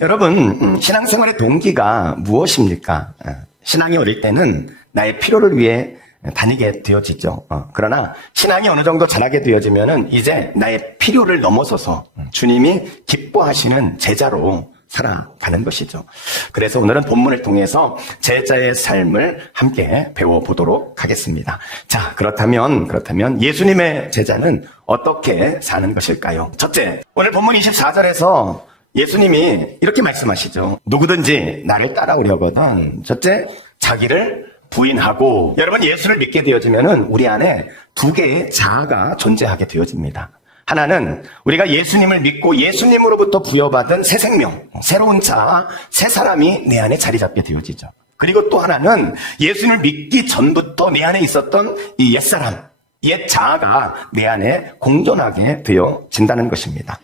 여러분, 신앙생활의 동기가 무엇입니까? 신앙이 어릴 때는 나의 필요를 위해 다니게 되어지죠. 그러나 신앙이 어느 정도 자라게 되어지면은 이제 나의 필요를 넘어서서 주님이 기뻐하시는 제자로 살아가는 것이죠. 그래서 오늘은 본문을 통해서 제자의 삶을 함께 배워보도록 하겠습니다. 자, 그렇다면 예수님의 제자는 어떻게 사는 것일까요? 첫째, 오늘 본문 24절에서 예수님이 이렇게 말씀하시죠. 누구든지 나를 따라오려거든 첫째, 자기를 부인하고. 여러분, 예수를 믿게 되어지면은 우리 안에 두 개의 자아가 존재하게 되어집니다. 하나는 우리가 예수님을 믿고 예수님으로부터 부여받은 새 생명, 새로운 자아, 새 사람이 내 안에 자리 잡게 되어지죠. 그리고 또 하나는 예수님을 믿기 전부터 내 안에 있었던 이 옛사람, 옛 자아가 내 안에 공존하게 되어진다는 것입니다.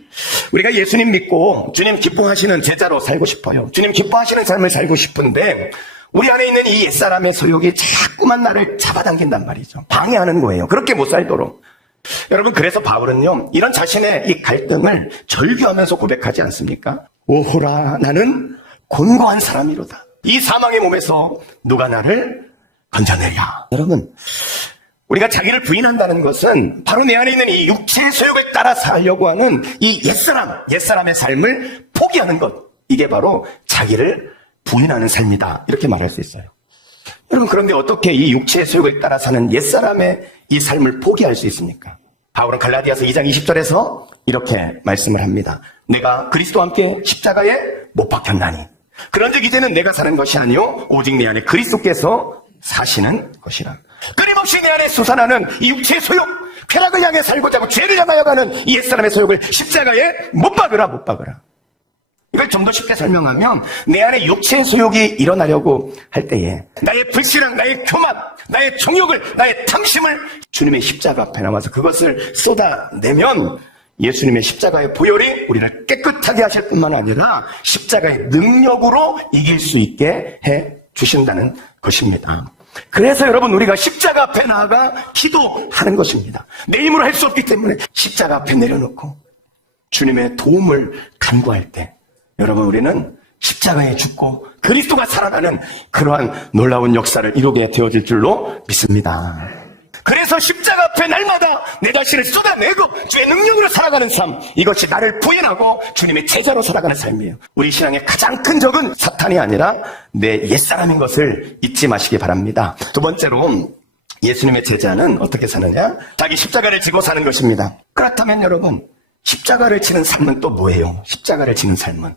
우리가 예수님 믿고 주님 기뻐하시는 제자로 살고 싶어요. 주님 기뻐하시는 삶을 살고 싶은데 우리 안에 있는 이 옛사람의 소욕이 자꾸만 나를 잡아당긴단 말이죠. 방해하는 거예요. 그렇게 못 살도록. 여러분, 그래서 바울은요, 이런 자신의 이 갈등을 절규하면서 고백하지 않습니까? 오호라, 나는 곤고한 사람이로다. 이 사망의 몸에서 누가 나를 건져내랴. 여러분, 우리가 자기를 부인한다는 것은 바로 내 안에 있는 이 육체의 소욕을 따라 살려고 하는 이 옛사람의 삶을 포기하는 것. 이게 바로 자기를 부인하는 삶이다. 이렇게 말할 수 있어요. 여러분, 그런데 어떻게 이 육체의 소욕을 따라 사는 옛사람의 이 삶을 포기할 수 있습니까? 바울은 갈라디아서 2장 20절에서 이렇게 말씀을 합니다. 내가 그리스도와 함께 십자가에 못 박혔나니 그런즉 이제는 내가 사는 것이 아니요 오직 내 안에 그리스도께서 사시는 것이라. 끊임없이 내 안에 솟아나는 이 육체의 소욕, 쾌락을 향해 살고자 하고 죄를 향하여 가는 이 옛사람의 소욕을 십자가에 못 박으라. 이걸 좀 더 쉽게 설명하면 내 안에 육체의 소욕이 일어나려고 할 때에 나의 불신앙, 나의 교만, 나의 정욕을, 나의 탐심을 주님의 십자가 앞에 나와서 그것을 쏟아내면 예수님의 십자가의 보혈이 우리를 깨끗하게 하실 뿐만 아니라 십자가의 능력으로 이길 수 있게 해 주신다는 것입니다. 그래서 여러분, 우리가 십자가 앞에 나아가 기도하는 것입니다. 내 힘으로 할 수 없기 때문에 십자가 앞에 내려놓고 주님의 도움을 간구할 때 여러분, 우리는 십자가에 죽고 그리스도가 살아나는 그러한 놀라운 역사를 이루게 되어질 줄로 믿습니다. 그래서 십자가 앞에 날마다 내 자신을 쏟아내고 주의 능력으로 살아가는 삶, 이것이 나를 부인하고 주님의 제자로 살아가는 삶이에요. 우리 신앙의 가장 큰 적은 사탄이 아니라 내 옛사람인 것을 잊지 마시기 바랍니다. 두 번째로 예수님의 제자는 어떻게 사느냐? 자기 십자가를 지고 사는 것입니다. 그렇다면 여러분, 십자가를 지는 삶은 또 뭐예요? 십자가를 지는 삶은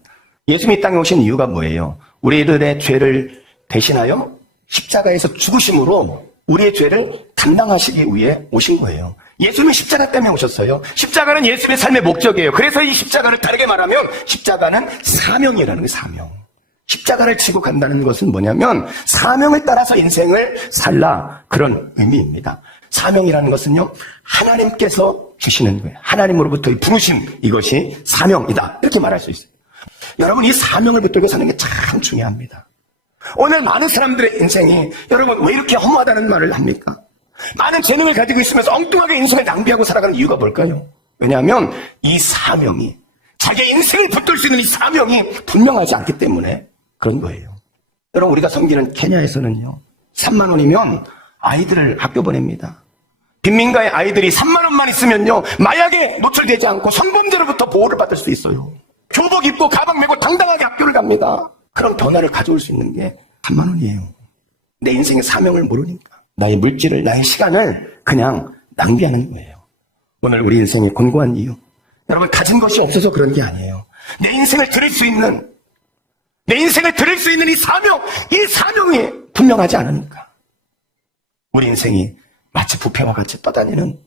예수님이 이 땅에 오신 이유가 뭐예요? 우리들의 죄를 대신하여 십자가에서 죽으심으로 우리의 죄를 담당하시기 위해 오신 거예요. 예수님은 십자가 때문에 오셨어요. 십자가는 예수님의 삶의 목적이에요. 그래서 이 십자가를 다르게 말하면 십자가는 사명이라는 거예요. 사명. 십자가를 지고 간다는 것은 뭐냐면 사명을 따라서 인생을 살라, 그런 의미입니다. 사명이라는 것은요, 하나님께서 주시는 거예요. 하나님으로부터의 부르심, 이것이 사명이다, 이렇게 말할 수 있어요. 여러분, 이 사명을 붙들고 사는 게 참 중요합니다. 오늘 많은 사람들의 인생이 여러분 왜 이렇게 허무하다는 말을 합니까? 많은 재능을 가지고 있으면서 엉뚱하게 인생을 낭비하고 살아가는 이유가 뭘까요? 왜냐하면 이 사명이, 자기의 인생을 붙들 수 있는 이 사명이 분명하지 않기 때문에 그런 거예요. 여러분, 우리가 섬기는 케냐에서는요, 3만 원이면 아이들을 학교 보냅니다. 빈민가의 아이들이 3만 원만 있으면요, 마약에 노출되지 않고 성범죄로부터 보호를 받을 수 있어요. 교복 입고 가방 메고 당당하게 학교를 갑니다. 그런 변화를 가져올 수 있는 게 3만 원이에요. 내 인생의 사명을 모르니까 나의 물질을, 나의 시간을 그냥 낭비하는 거예요. 오늘 우리 인생의 곤고한 이유, 여러분, 가진 것이 없어서 그런 게 아니에요. 내 인생을 드릴 수 있는 이 사명이 분명하지 않으니까 우리 인생이 마치 부패와 같이 떠다니는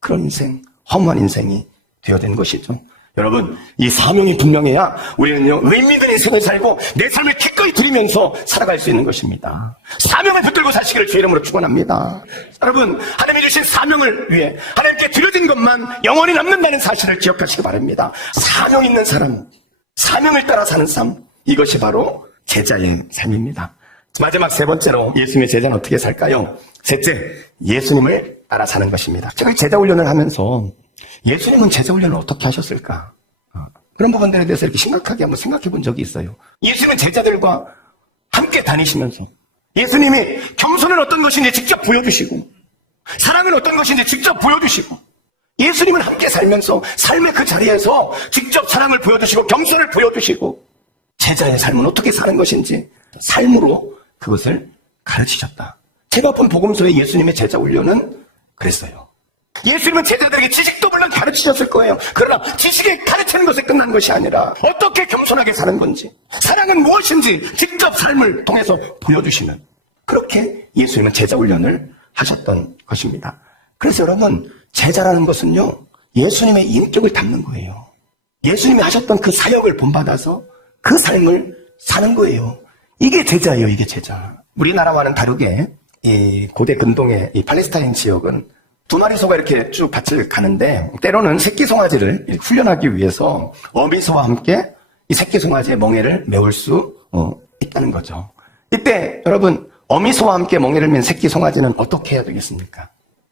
그런 인생, 허무한 인생이 되어진 것이죠. 여러분, 이 사명이 분명해야 우리는요, 의미 있는 인생을 살고 내 삶을 기꺼이 드리면서 살아갈 수 있는 것입니다. 사명을 붙들고 사시기를 주의 이름으로 축원합니다. 여러분, 하나님이 주신 사명을 위해 하나님께 드려진 것만 영원히 남는다는 사실을 기억하시기 바랍니다. 사명 있는 사람, 사명을 따라 사는 삶, 이것이 바로 제자의 삶입니다. 마지막 세 번째로 예수님의 제자는 어떻게 살까요? 셋째, 예수님을 따라 사는 것입니다. 제가 제자 훈련을 하면서 예수님은 제자 훈련을 어떻게 하셨을까? 그런 부분들에 대해서 이렇게 심각하게 한번 생각해 본 적이 있어요. 예수님은 제자들과 함께 다니시면서 예수님이 겸손은 어떤 것인지 직접 보여주시고 사랑은 어떤 것인지 직접 보여주시고 예수님은 함께 살면서 삶의 그 자리에서 직접 사랑을 보여주시고 겸손을 보여주시고 제자의 삶은 어떻게 사는 것인지 삶으로 그것을 가르치셨다. 제가 본 복음서의 예수님의 제자 훈련은 그랬어요. 예수님은 제자들에게 지식도 물론 가르치셨을 거예요. 그러나 지식에 가르치는 것에 끝난 것이 아니라 어떻게 겸손하게 사는 건지, 사랑은 무엇인지 직접 삶을 통해서 보여주시는, 그렇게 예수님은 제자 훈련을 하셨던 것입니다. 그래서 여러분, 제자라는 것은요, 예수님의 인격을 담는 거예요. 예수님이 하셨던 그 사역을 본받아서 그 삶을 사는 거예요. 이게 제자예요, 이게 제자. 우리나라와는 다르게 이 고대 근동의 이 팔레스타인 지역은 두 마리 소가 이렇게 쭉 밭을 가는데 때로는 새끼 송아지를 훈련하기 위해서 어미소와 함께 이 새끼 송아지의 멍에를 메울 수 있다는 거죠. 이때 여러분, 어미소와 함께 멍에를 맨 새끼 송아지는 어떻게 해야 되겠습니까?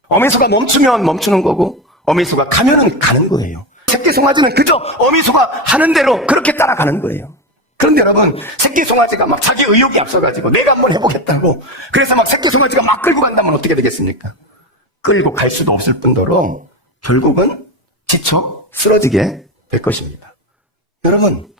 어미소가 멈추면 멈추는 거고 어미소가 가면은 가는 거예요. 새끼 송아지는 그저 어미소가 하는 대로 그렇게 따라가는 거예요. 그런데 여러분, 새끼 송아지가 막 자기 의욕이 앞서가지고 내가 한번 해보겠다고 그래서 막 새끼 송아지가 막 끌고 간다면 어떻게 되겠습니까? 끌고 갈 수도 없을 뿐더러 결국은 지쳐 쓰러지게 될 것입니다. 여러분,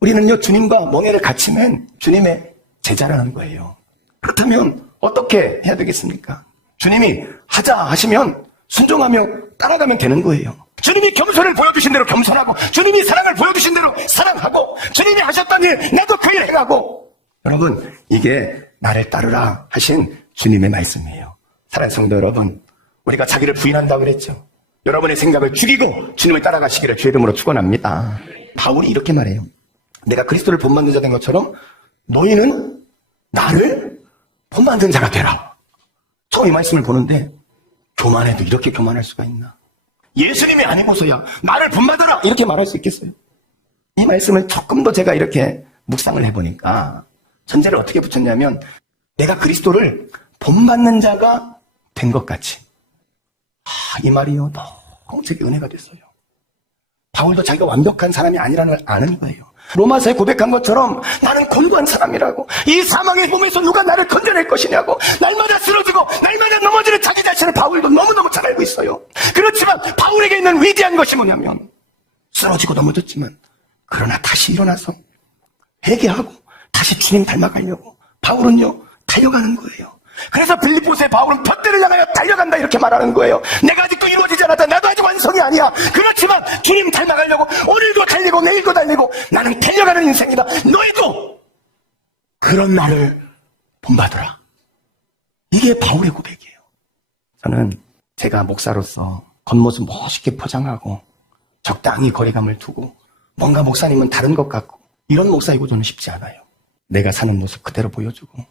우리는요, 주님과 멍에를 같이 맨 주님의 제자라는 거예요. 그렇다면 어떻게 해야 되겠습니까? 주님이 하자 하시면 순종하며 따라가면 되는 거예요. 주님이 겸손을 보여주신 대로 겸손하고 주님이 사랑을 보여주신 대로 사랑하고 주님이 하셨던 일 나도 그 일 행하고. 여러분, 이게 나를 따르라 하신 주님의 말씀이에요. 사랑하는 성도 여러분, 우리가 자기를 부인한다고 그랬죠. 여러분의 생각을 죽이고 주님을 따라가시기를 주의 이름으로 축원합니다. 바울이 이렇게 말해요. 내가 그리스도를 본받는 자 된 것처럼 너희는 나를 본받는 자가 되라. 처음 이 말씀을 보는데 교만해도 이렇게 교만할 수가 있나? 예수님이 아니고서야 나를 본받으라 이렇게 말할 수 있겠어요? 이 말씀을 조금 더 제가 이렇게 묵상을 해보니까 전제를 어떻게 붙였냐면 내가 그리스도를 본받는 자가 된 것 같이. 이 말이요, 너무 제게 은혜가 됐어요. 바울도 자기가 완벽한 사람이 아니라는 걸 아는 거예요. 로마서에 고백한 것처럼 나는 곤고한 사람이라고, 이 사망의 몸에서 누가 나를 건져낼 것이냐고, 날마다 쓰러지고 날마다 넘어지는 자기 자신을 바울도 너무너무 잘 알고 있어요. 그렇지만 바울에게 있는 위대한 것이 뭐냐면 쓰러지고 넘어졌지만 그러나 다시 일어나서 회개하고 다시 주님 닮아가려고 바울은요 달려가는 거예요. 그래서 빌립보서의 바울은 푯대를 향하여 달려간다 이렇게 말하는 거예요. 내가 아직도 이루어지지 않았다. 나도 아직 완성이 아니야. 그렇지만 주님 닮아가려고 오늘도 달리고 내일도 달리고 나는 달려가는 인생이다. 너희도 그런 나를 본받으라. 이게 바울의 고백이에요. 저는 제가 목사로서 겉모습 멋있게 포장하고 적당히 거리감을 두고 뭔가 목사님은 다른 것 같고 이런 목사이고 저는 쉽지 않아요. 내가 사는 모습 그대로 보여주고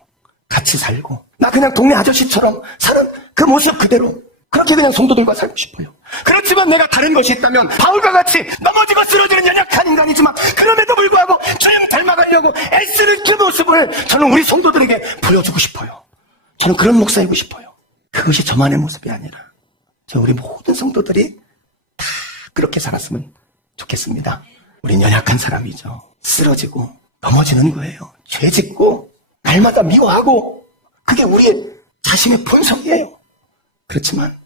같이 살고 나 그냥 동네 아저씨처럼 사는 그 모습 그대로 그렇게 그냥 성도들과 살고 싶어요. 그렇지만 내가 다른 것이 있다면 바울과 같이 넘어지고 쓰러지는 연약한 인간이지만 그럼에도 불구하고 주님 닮아가려고 애쓰는 그 모습을 저는 우리 성도들에게 보여주고 싶어요. 저는 그런 목사이고 싶어요. 그것이 저만의 모습이 아니라 우리 모든 성도들이 다 그렇게 살았으면 좋겠습니다. 우린 연약한 사람이죠. 쓰러지고 넘어지는 거예요. 죄 짓고 날마다 미워하고 그게 우리의 자신의 본성이에요. 그렇지만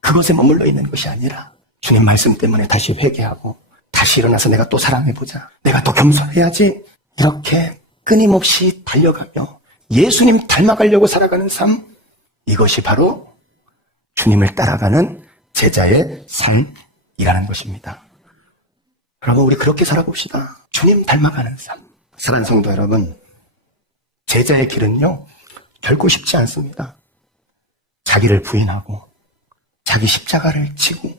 그것에 머물러 있는 것이 아니라 주님 말씀 때문에 다시 회개하고 다시 일어나서 내가 또 사랑해보자. 내가 또 겸손해야지. 이렇게 끊임없이 달려가며 예수님 닮아가려고 살아가는 삶, 이것이 바로 주님을 따라가는 제자의 삶이라는 것입니다. 여러분, 우리 그렇게 살아봅시다. 주님 닮아가는 삶. 사랑하는 성도 여러분, 제자의 길은요 결코 쉽지 않습니다. 자기를 부인하고 자기 십자가를 지고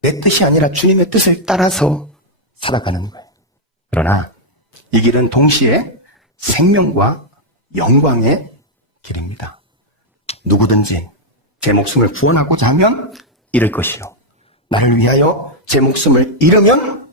내 뜻이 아니라 주님의 뜻을 따라서 살아가는 거예요. 그러나 이 길은 동시에 생명과 영광의 길입니다. 누구든지 제 목숨을 구원하고자 하면 잃을 것이요 나를 위하여 제 목숨을 잃으면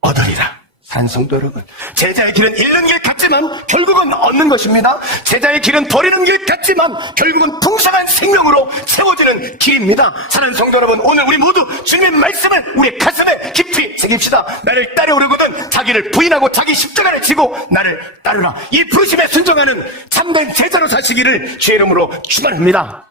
얻으리라. 사랑하는 성도 여러분, 제자의 길은 잃는 길 같지만 결국은 얻는 것입니다. 제자의 길은 버리는 길 같지만 결국은 풍성한 생명으로 채워지는 길입니다. 사랑하는 성도 여러분, 오늘 우리 모두 주님의 말씀을 우리의 가슴에 깊이 새깁시다. 나를 따르오르거든 자기를 부인하고 자기 십자가를 지고 나를 따르라. 이 부르심에 순종하는 참된 제자로 사시기를 주의 이름으로 축원합니다.